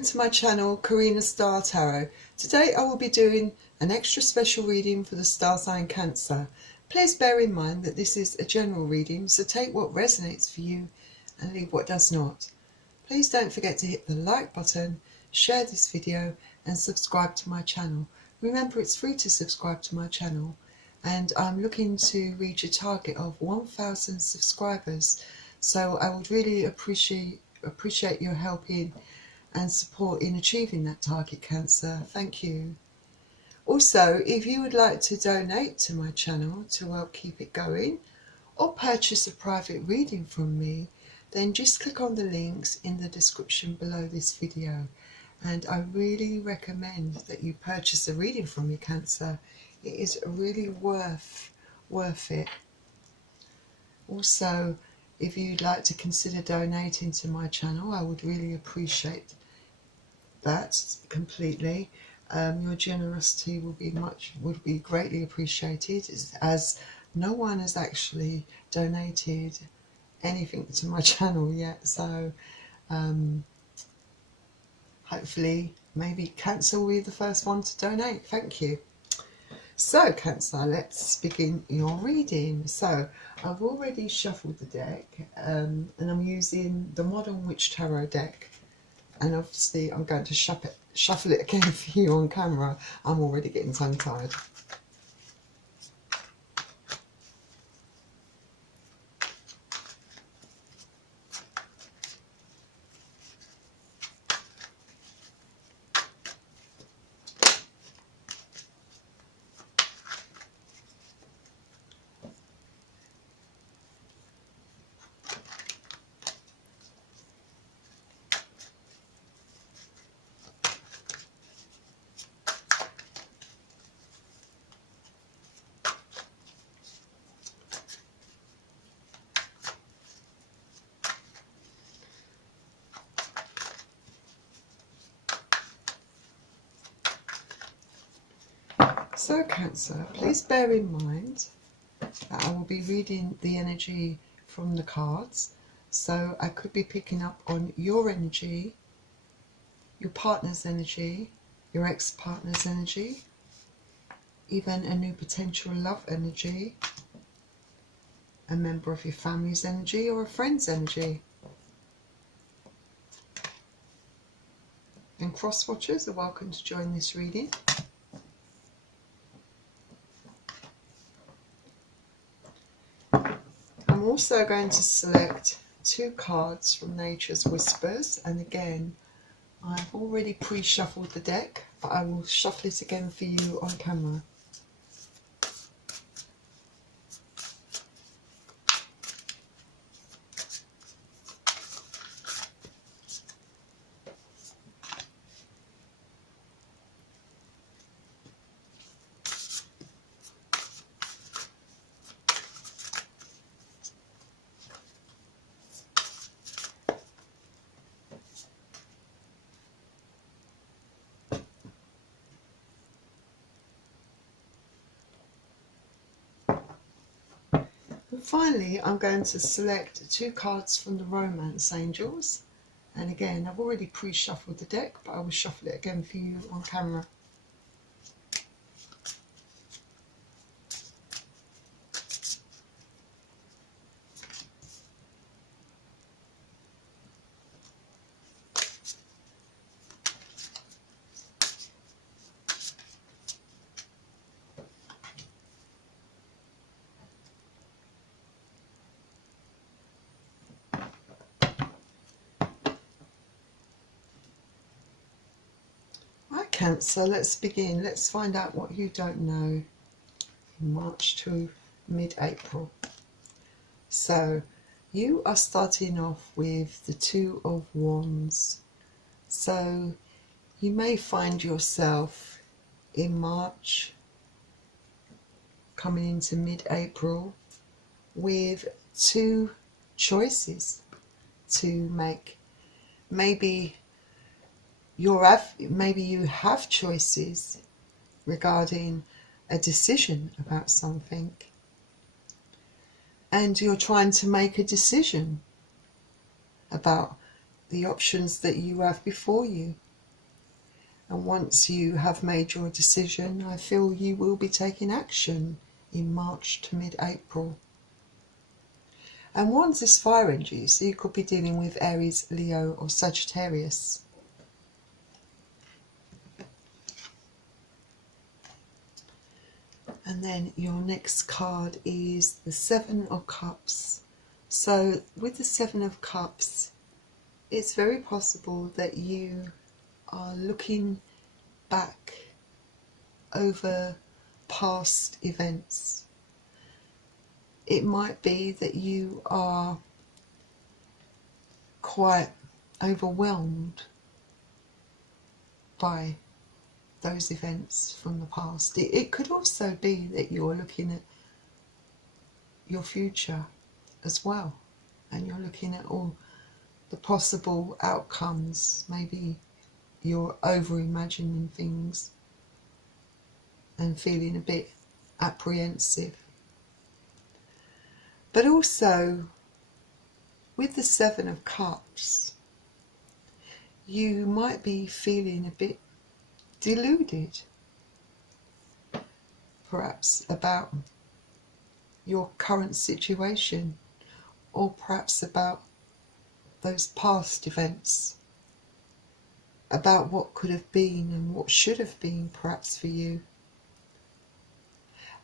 Welcome to my channel, Karina Star Tarot. Today I will be doing an extra special reading for the star sign Cancer. Please bear in mind that this is a general reading, so take what resonates for you and leave what does not. Please don't forget to hit the like button, share this video and subscribe to my channel. Remember, it's free to subscribe to my channel, and I'm looking to reach a target of 1,000 subscribers, so I would really appreciate your help and support in achieving that target, Cancer. Thank you. Also, if you would like to donate to my channel to help keep it going, or purchase a private reading from me, then just click on the links in the description below this video. And I really recommend that you purchase a reading from me, Cancer. It is really worth it. Also, if you'd like to consider donating to my channel, I would really appreciate that completely. Your generosity would be greatly appreciated, as no one has actually donated anything to my channel yet, so hopefully maybe Cancer will be the first one to donate. Thank you. So Cancer, let's begin your reading. So I've already shuffled the deck, and I'm using the Modern Witch Tarot deck. And obviously I'm going to shuffle it again for you on camera. I'm already getting tongue-tied. So Cancer, please bear in mind that I will be reading the energy from the cards. So I could be picking up on your energy, your partner's energy, your ex-partner's energy, even a new potential love energy, a member of your family's energy, or a friend's energy. And cross watchers are welcome to join this reading. I'm also going to select 2 cards from Nature's Whispers, and again I've already pre-shuffled the deck, but I will shuffle it again for you on camera. And finally, I'm going to select 2 cards from the Romance Angels. And again, I've already pre-shuffled the deck, but I will shuffle it again for you on camera. Cancer, let's begin. Let's find out what you don't know in March to mid-April. So you are starting off with the 2 of Wands. So you may find yourself in March, coming into mid-April, with 2 choices to make. Maybe you have choices regarding a decision about something, and you're trying to make a decision about the options that you have before you. And once you have made your decision, I feel you will be taking action in March to mid-April. And Wands is fire energy, so you could be dealing with Aries, Leo or Sagittarius. And then your next card is the Seven of Cups. So with the Seven of Cups, it's very possible that you are looking back over past events. It might be that you are quite overwhelmed by those events from the past. It could also be that you're looking at your future as well, and you're looking at all the possible outcomes. Maybe you're over imagining things and feeling a bit apprehensive. But also with the Seven of Cups, you might be feeling a bit deluded, perhaps about your current situation, or perhaps about those past events, about what could have been and what should have been perhaps for you.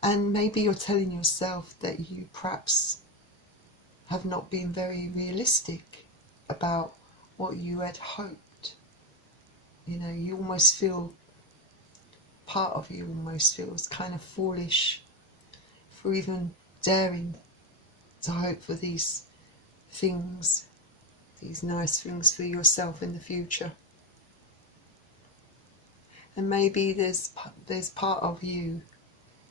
And maybe you're telling yourself that you perhaps have not been very realistic about what you had hoped. You know, you almost feel, part of you almost feels kind of foolish for even daring to hope for these things, these nice things for yourself in the future. And maybe there's part of you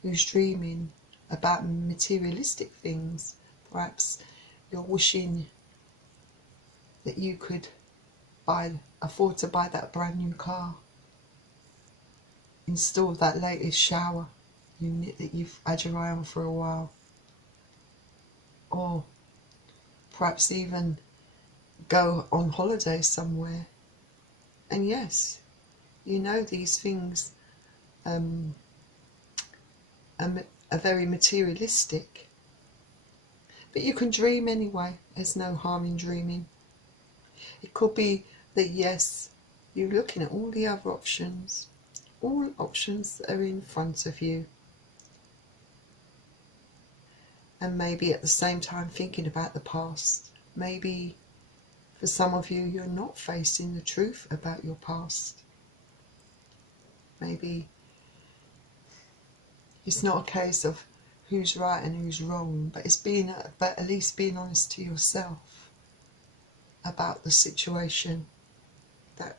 who's dreaming about materialistic things. Perhaps you're wishing that you could afford to buy that brand new car, install that latest shower unit that you've had your eye on for a while, or perhaps even go on holiday somewhere. And yes, you know these things are very materialistic, but you can dream anyway. There's no harm in dreaming. It could be that yes, you're looking at all the other options, all options that are in front of you, and maybe at the same time thinking about the past. Maybe for some of you, you're not facing the truth about your past. Maybe it's not a case of who's right and who's wrong, but but at least being honest to yourself about the situation.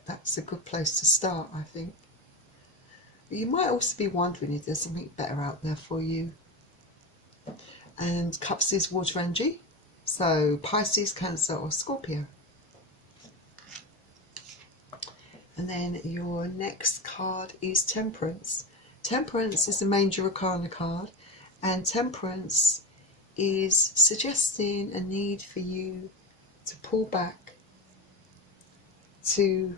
That's a good place to start, I think. But you might also be wondering if there's something better out there for you. And Cups is water energy, so Pisces, Cancer or Scorpio. And then your next card is Temperance. Temperance is the Major Arcana card, and Temperance is suggesting a need for you to pull back, to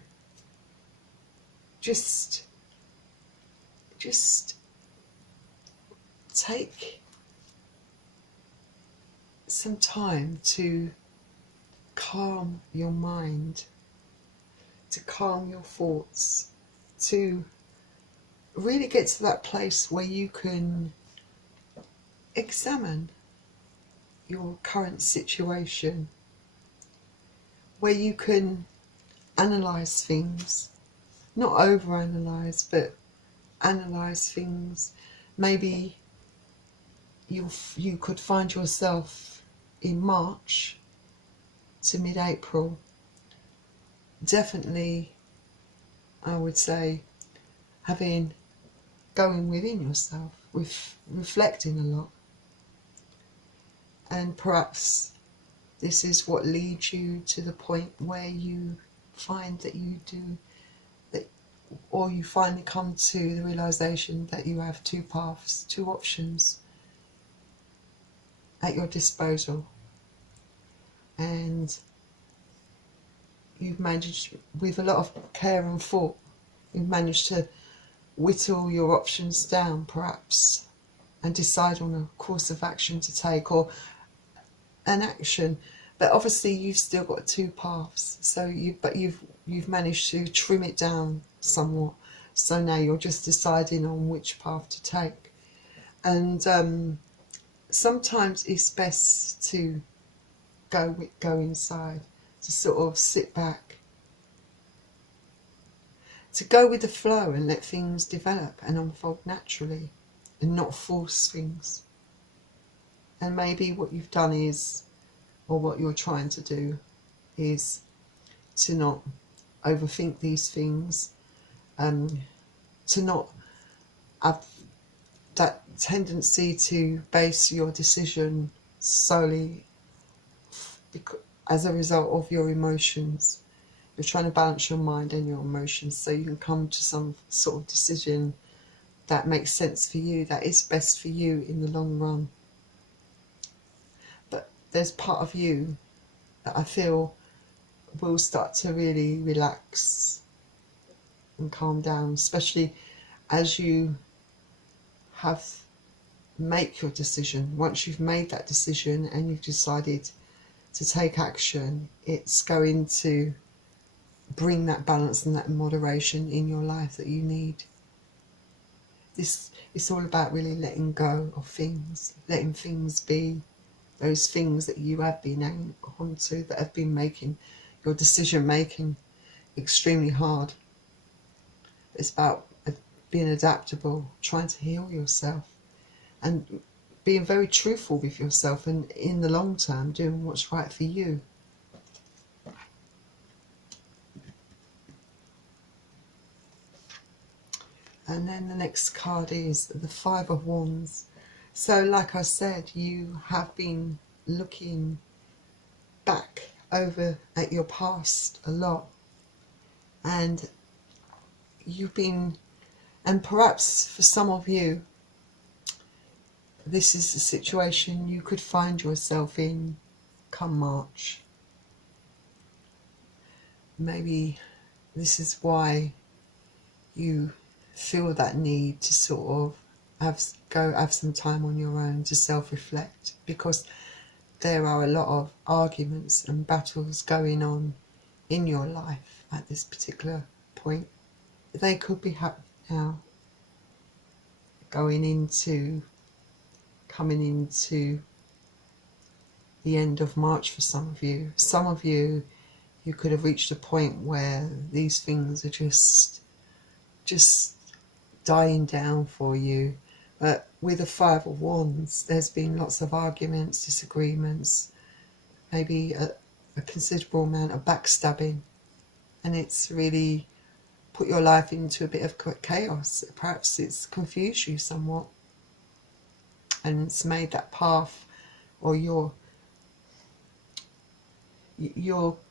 just take some time to calm your mind, to calm your thoughts, to really get to that place where you can examine your current situation, where you can analyse things, not overanalyse, but analyse things. Maybe you could find yourself in March to mid-April, definitely I would say going within yourself, reflecting a lot. And perhaps this is what leads you to the point where you find that you do that, or you finally come to the realization that you have two paths, two options at your disposal, and you've managed with a lot of care and thought You've managed to whittle your options down, perhaps, and decide on a course of action to take, or an action. But obviously you've still got two paths, so you've managed to trim it down somewhat, so now you're just deciding on which path to take. And sometimes it's best to go inside, to sort of sit back, to go with the flow and let things develop and unfold naturally, and not force things. And maybe what you've done is, or what you're trying to do, is to not overthink these things, to not have that tendency to base your decision solely as a result of your emotions. You're trying to balance your mind and your emotions so you can come to some sort of decision that makes sense for you, that is best for you in the long run. But there's part of you that I feel will start to really relax and calm down, especially as you make your decision. Once you've made that decision and you've decided to take action, it's going to bring that balance and that moderation in your life that you need. It's all about really letting go of things, letting things be, those things that you have been hanging on to, that have been making your decision making extremely hard. It's about being adaptable, trying to heal yourself, and being very truthful with yourself, and in the long term doing what's right for you. And then the next card is the Five of Wands. So like I said, you have been looking back over at your past a lot, and and perhaps for some of you, this is the situation you could find yourself in come March. Maybe this is why you feel that need to sort of have some time on your own to self-reflect, because there are a lot of arguments and battles going on in your life at this particular point. They could be happening now, coming into the end of March for some of you. Some of you could have reached a point where these things are just dying down for you. But with the Five of Wands, there's been lots of arguments, disagreements, maybe a considerable amount of backstabbing, and it's really put your life into a bit of chaos. Perhaps it's confused you somewhat, and it's made that path, or your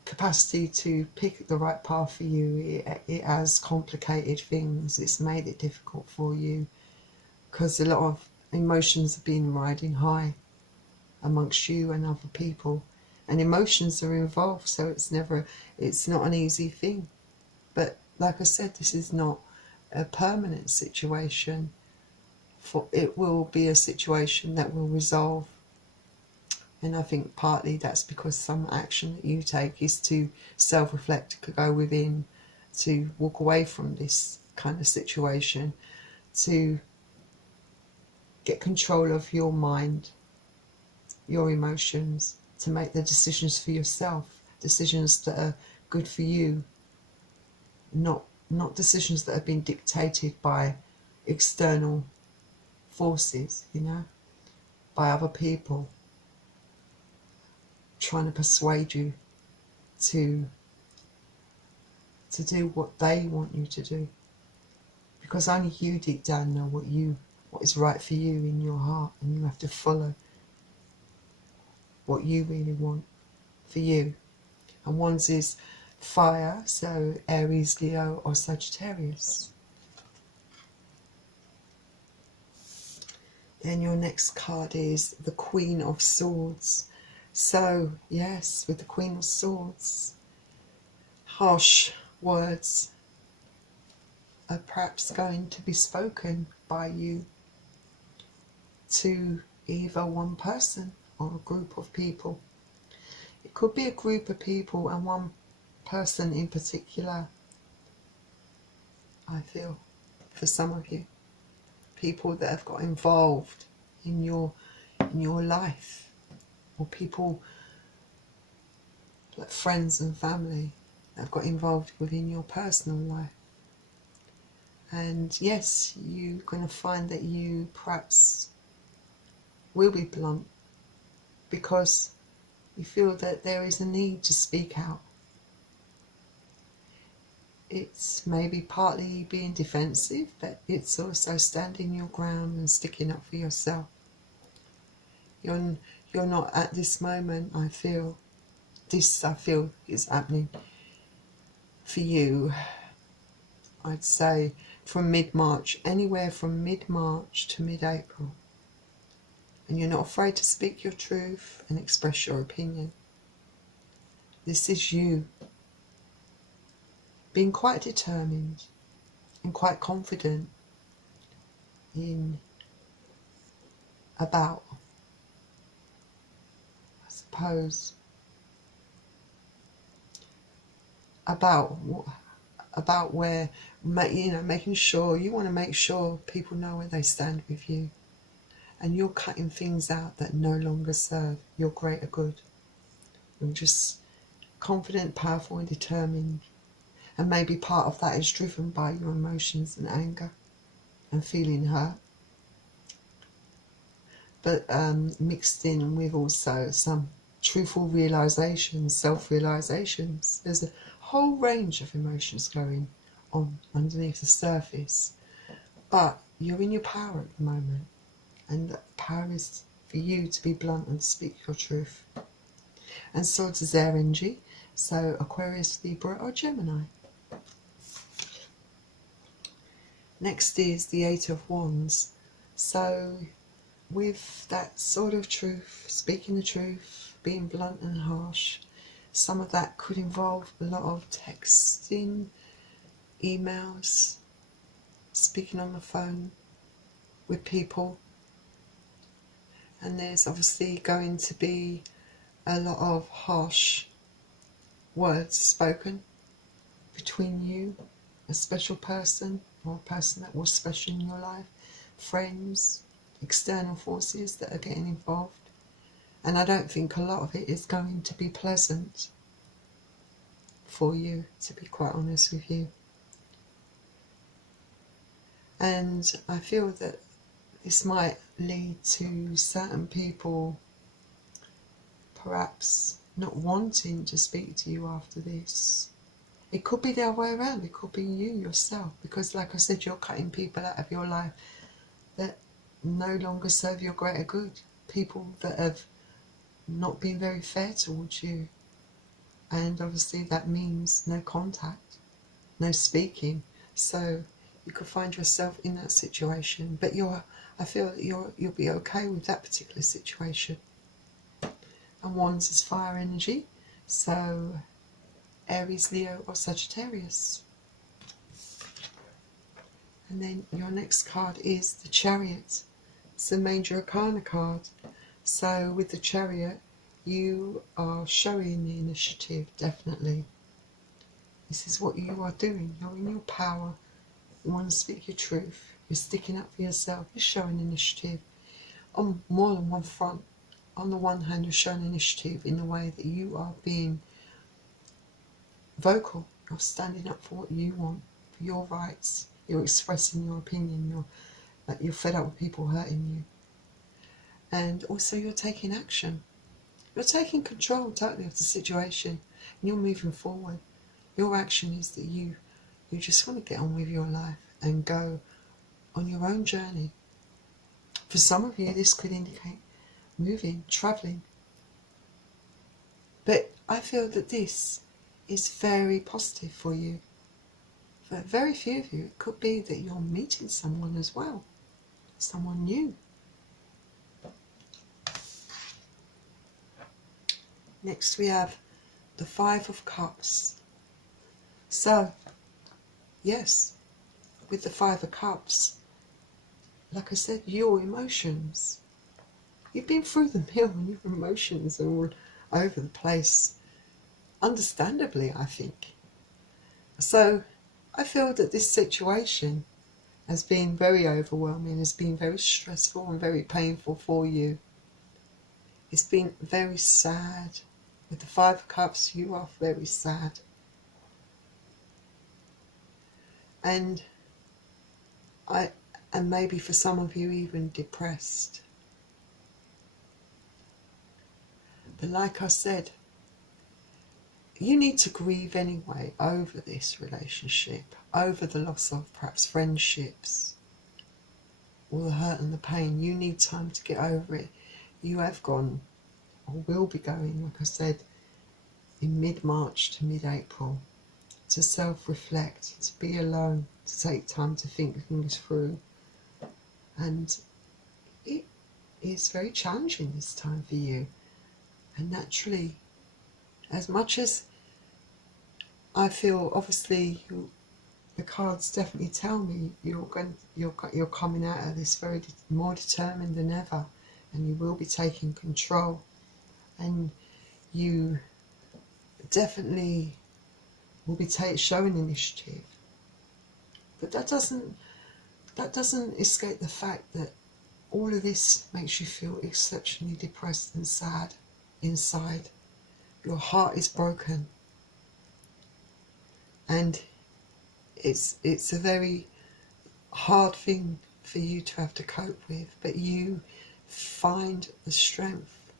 capacity to pick the right path for you, it has complicated things. It's made it difficult for you because a lot of emotions have been riding high amongst you and other people, and emotions are involved, so it's not an easy thing. But like I said, this is not a permanent situation. It will be a situation that will resolve. And I think partly that's because some action that you take is to self-reflect, to go within, to walk away from this kind of situation, to get control of your mind, your emotions, to make the decisions for yourself, decisions that are good for you, not decisions that have been dictated by external forces, by other people, trying to persuade you to do what they want you to do, because only you deep down know what is right for you in your heart, and you have to follow what you really want for you. And Wands is fire, so Aries, Leo or Sagittarius. Then your next card is the Queen of Swords. So, yes, with the Queen of Swords, harsh words, are perhaps going to be spoken by you to either one person or a group of people. It could be a group of people and one person in particular, I feel, for some of you. People that have got involved in your life, or people like friends and family that have got involved within your personal life. And yes, you're going to find that you perhaps will be blunt because you feel that there is a need to speak out. It's maybe partly being defensive, but it's also standing your ground and sticking up for yourself. You're not at this moment, I feel is happening for you, I'd say from mid-March, anywhere from mid-March to mid-April. And you're not afraid to speak your truth and express your opinion. This is you being quite determined and quite confident in about, I suppose, about where, making sure, you want to make sure people know where they stand with you. And you're cutting things out that no longer serve your greater good. You're just confident, powerful and determined. And maybe part of that is driven by your emotions and anger and feeling hurt. But mixed in with also some truthful realizations, self-realizations. There's a whole range of emotions going on underneath the surface. But you're in your power at the moment. And the power is for you to be blunt and speak your truth. And Swords is air energy, so Aquarius, Libra or Gemini. Next is the Eight of Wands. So with that sort of truth, speaking the truth, being blunt and harsh, some of that could involve a lot of texting, emails, speaking on the phone with people. And there's obviously going to be a lot of harsh words spoken between you, a special person, or a person that was special in your life, friends, external forces that are getting involved. And I don't think a lot of it is going to be pleasant for you, to be quite honest with you. And I feel that this might lead to certain people perhaps not wanting to speak to you after this. It could be the other way around. It could be you yourself, because like I said, you're cutting people out of your life that no longer serve your greater good. People that have not been very fair towards you. And obviously that means no contact, no speaking. So you could find yourself in that situation. But I feel that you'll be okay with that particular situation. And Wands is fire energy. So Aries, Leo or Sagittarius. And then your next card is the Chariot. It's the Major Arcana card. So with the Chariot, you are showing the initiative, definitely. This is what you are doing. You're in your power. You want to speak your truth. You're sticking up for yourself. You're showing initiative on more than one front. On the one hand, you're showing initiative in the way that you are being vocal. You're standing up for what you want, for your rights. You're expressing your opinion. You're fed up with people hurting you. And also you're taking action. You're taking control totally of the situation. And you're moving forward. Your action is that you just want to get on with your life and go on your own journey. For some of you, this could indicate moving, travelling. But I feel that this is very positive for you. For very few of you, it could be that you're meeting someone as well, someone new. Next we have the Five of Cups. So, yes, with the Five of Cups, like I said, your emotions. You've been through the mill and your emotions are all over the place. Understandably, I think. So I feel that this situation has been very overwhelming, has been very stressful and very painful for you. It's been very sad. With the Five of Cups, you are very sad. And maybe for some of you even depressed. But like I said, you need to grieve anyway over this relationship, over the loss of perhaps friendships, all the hurt and the pain. You need time to get over it. You have gone, or will be going, like I said, in mid-March to mid-April, to self-reflect, to be alone, to take time to think things through. And it is very challenging this time for you. And naturally, as much as I feel, obviously, the cards definitely tell me you're coming out of this very more determined than ever, and you will be taking control, and you definitely will be showing initiative. But that doesn't escape the fact that all of this makes you feel exceptionally depressed and sad inside. Your heart is broken, and it's a very hard thing for you to have to cope with, but you find the strength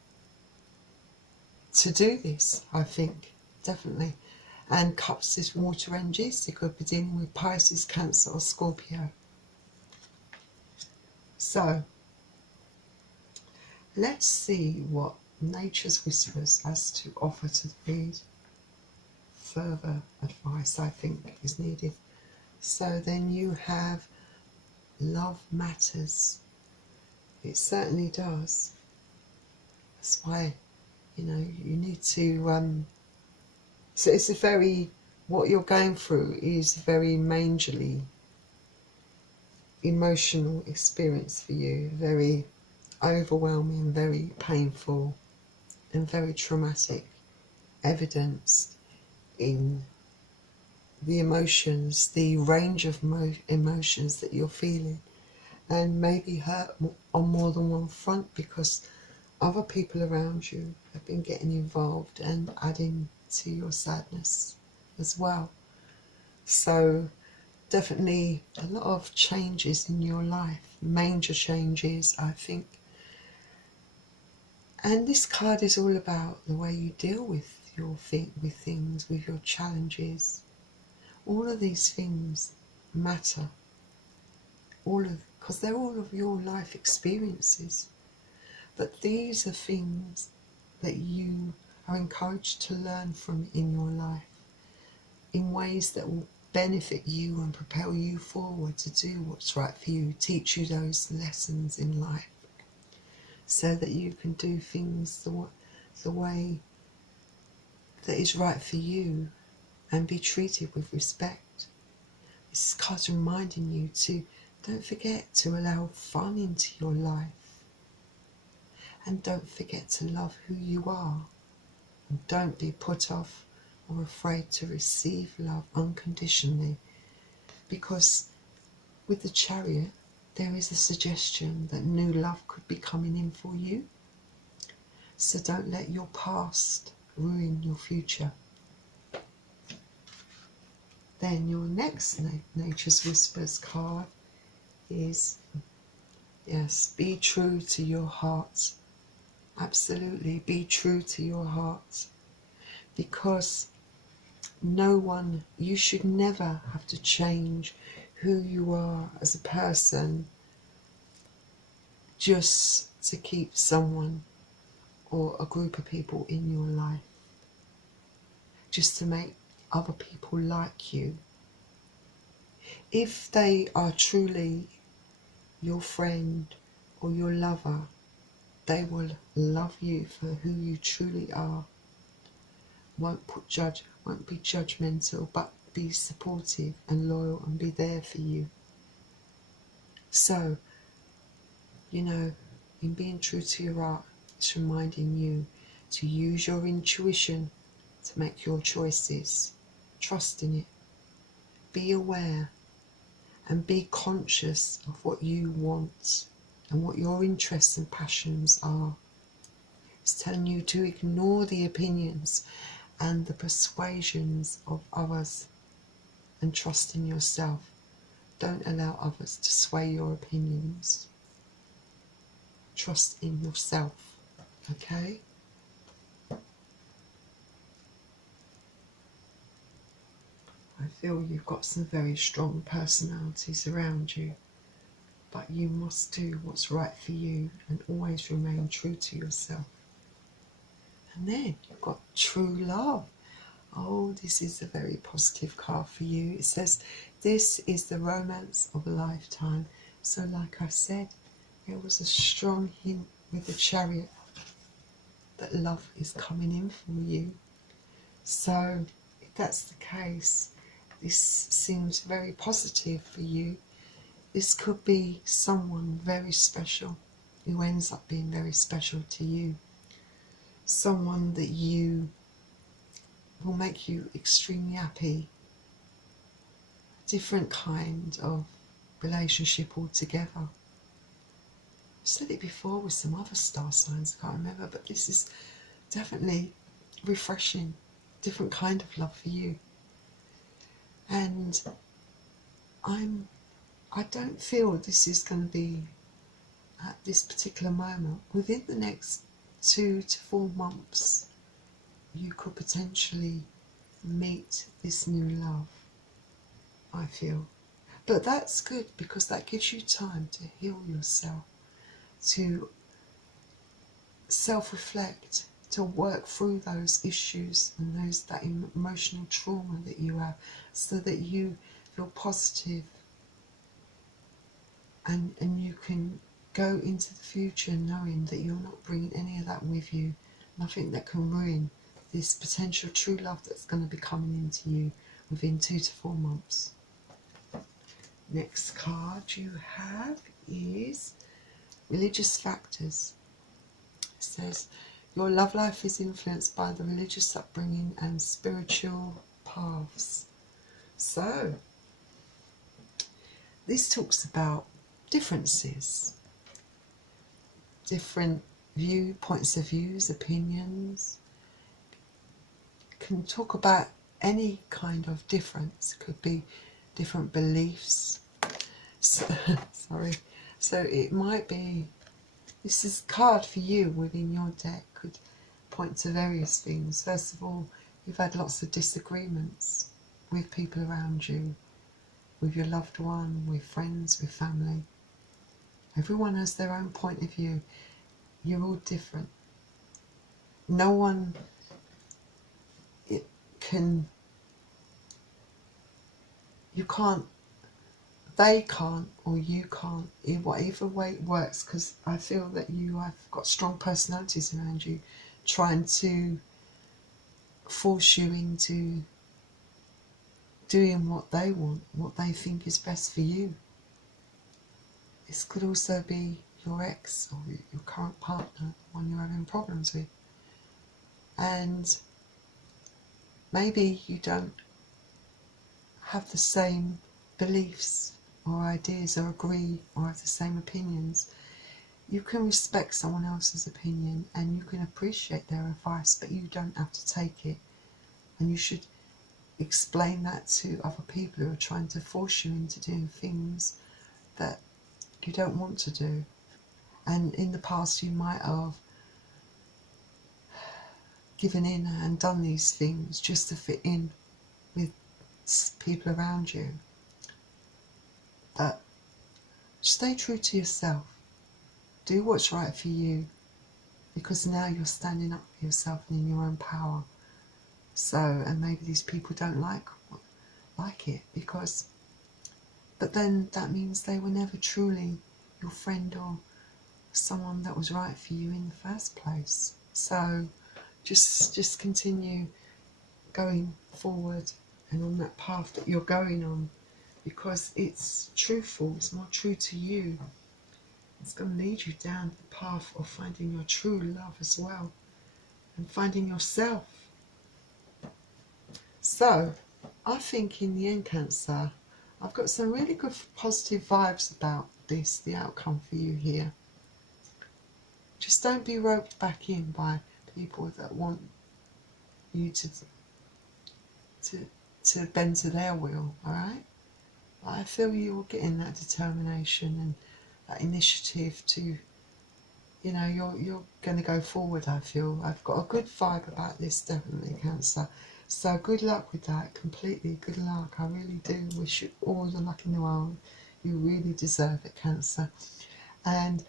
to do this, I think, definitely. And Cups is water energies. You could be dealing with Pisces, Cancer or Scorpio. So let's see what Nature's Whispers has to offer to read. Further advice, I think, is needed. So then you have love matters. It certainly does. That's why, you need to so it's a very, what you're going through is a very majorly emotional experience for you, very overwhelming, very painful and very traumatic, evidenced in the emotions, the range of emotions that you're feeling, and maybe hurt on more than one front because other people around you have been getting involved and adding to your sadness as well. So definitely a lot of changes in your life, major changes, I think. And this card is all about the way you deal with with things, with your challenges. All of these things matter, because they're all of your life experiences. But these are things that you are encouraged to learn from in your life in ways that will benefit you and propel you forward to do what's right for you, teach you those lessons in life so that you can do things the way that is right for you and be treated with respect. This card's reminding you to don't forget to allow fun into your life, and don't forget to love who you are, and don't be put off or afraid to receive love unconditionally, because with the Chariot there is a suggestion that new love could be coming in for you. So don't let your past ruin your future. Then your next Nature's Whispers card is, yes, be true to your heart. Absolutely, be true to your heart. Because you should never have to change who you are as a person just to keep someone or a group of people in your life, just to make other people like you. If they are truly your friend or your lover, they will love you for who you truly are. Won't be judgmental, but be supportive and loyal and be there for you So, you know, in being true to your heart, it's reminding you to use your intuition to make your choices. Trust in it. Be aware and be conscious of what you want and what your interests and passions are. It's telling you to ignore the opinions and the persuasions of others and trust in yourself. Don't allow others to sway your opinions. Trust in yourself, okay? I feel you've got some very strong personalities around you, but you must do what's right for you and always remain true to yourself. And then you've got true love. Oh, this is a very positive card for you. It says, this is the romance of a lifetime. So like I said, there was a strong hint with the Chariot that love is coming in for you. So if that's the case, this seems very positive for you. This could be someone very special who ends up being very special to you. Someone that you will make you extremely happy. A different kind of relationship altogether. I've said it before with some other star signs, I can't remember, but this is definitely refreshing. Different kind of love for you. And I don't feel this is going to be at this particular moment. Within the next 2 to 4 months, you could potentially meet this new love, I feel. But that's good because that gives you time to heal yourself, to self-reflect, to work through those issues and that emotional trauma that you have, so that you feel positive and you can go into the future knowing that you're not bringing any of that with you, nothing that can ruin this potential true love that's going to be coming into you within 2 to 4 months. Next card you have is religious factors. It says, your love life is influenced by the religious upbringing and spiritual paths. So, this talks about differences, different points of views, opinions. Can talk about any kind of difference. It could be different beliefs. So, sorry. So it might be, this is card for you within your deck, could point to various things. First of all, you've had lots of disagreements with people around you, with your loved one, with friends, with family. Everyone has their own point of view. You're all different. No one you can't, they can't, or you can't, in whatever way it works, because I feel that you have got strong personalities around you trying to force you into doing what they want, what they think is best for you. This could also be your ex or your current partner, the one you're having problems with. And maybe you don't have the same beliefs or ideas or agree or have the same opinions. You can respect someone else's opinion and you can appreciate their advice, but you don't have to take it. And you should explain that to other people who are trying to force you into doing things that you don't want to do. And in the past you might have given in and done these things just to fit in with people around you. But stay true to yourself. Do what's right for you, because now you're standing up for yourself and in your own power. So, and maybe these people don't like it, but then that means they were never truly your friend or someone that was right for you in the first place. So just continue going forward and on that path that you're going on, because it's truthful, it's more true to you. It's going to lead you down the path of finding your true love as well, and finding yourself. So I think in the end, Cancer, I've got some really good positive vibes about this, the outcome for you here. Just don't be roped back in by people that want you to bend to their will, alright? I feel you're getting that determination and that initiative to, you know, you're going to go forward, I feel. I've got a good vibe about this, definitely, Cancer. So good luck with that, completely good luck. I really do wish you all the luck in the world. You really deserve it, Cancer. And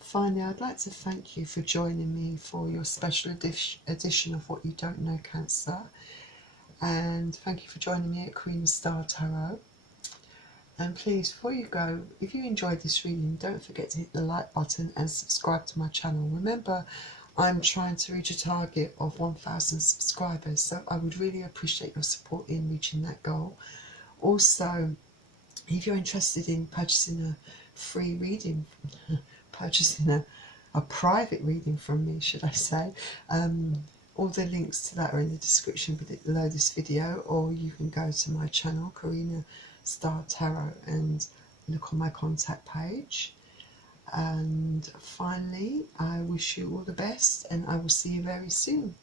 finally, I'd like to thank you for joining me for your special edition of What You Don't Know, Cancer. And thank you for joining me at Karina Star Tarot. And please, before you go, if you enjoyed this reading, don't forget to hit the like button and subscribe to my channel. Remember, I'm trying to reach a target of 1,000 subscribers, so I would really appreciate your support in reaching that goal. Also, if you're interested in purchasing a free reading, purchasing a private reading from me, should I say, all the links to that are in the description below this video, or you can go to my channel, Karina Star Tarot, and look on my contact page. And finally, I wish you all the best, and I will see you very soon.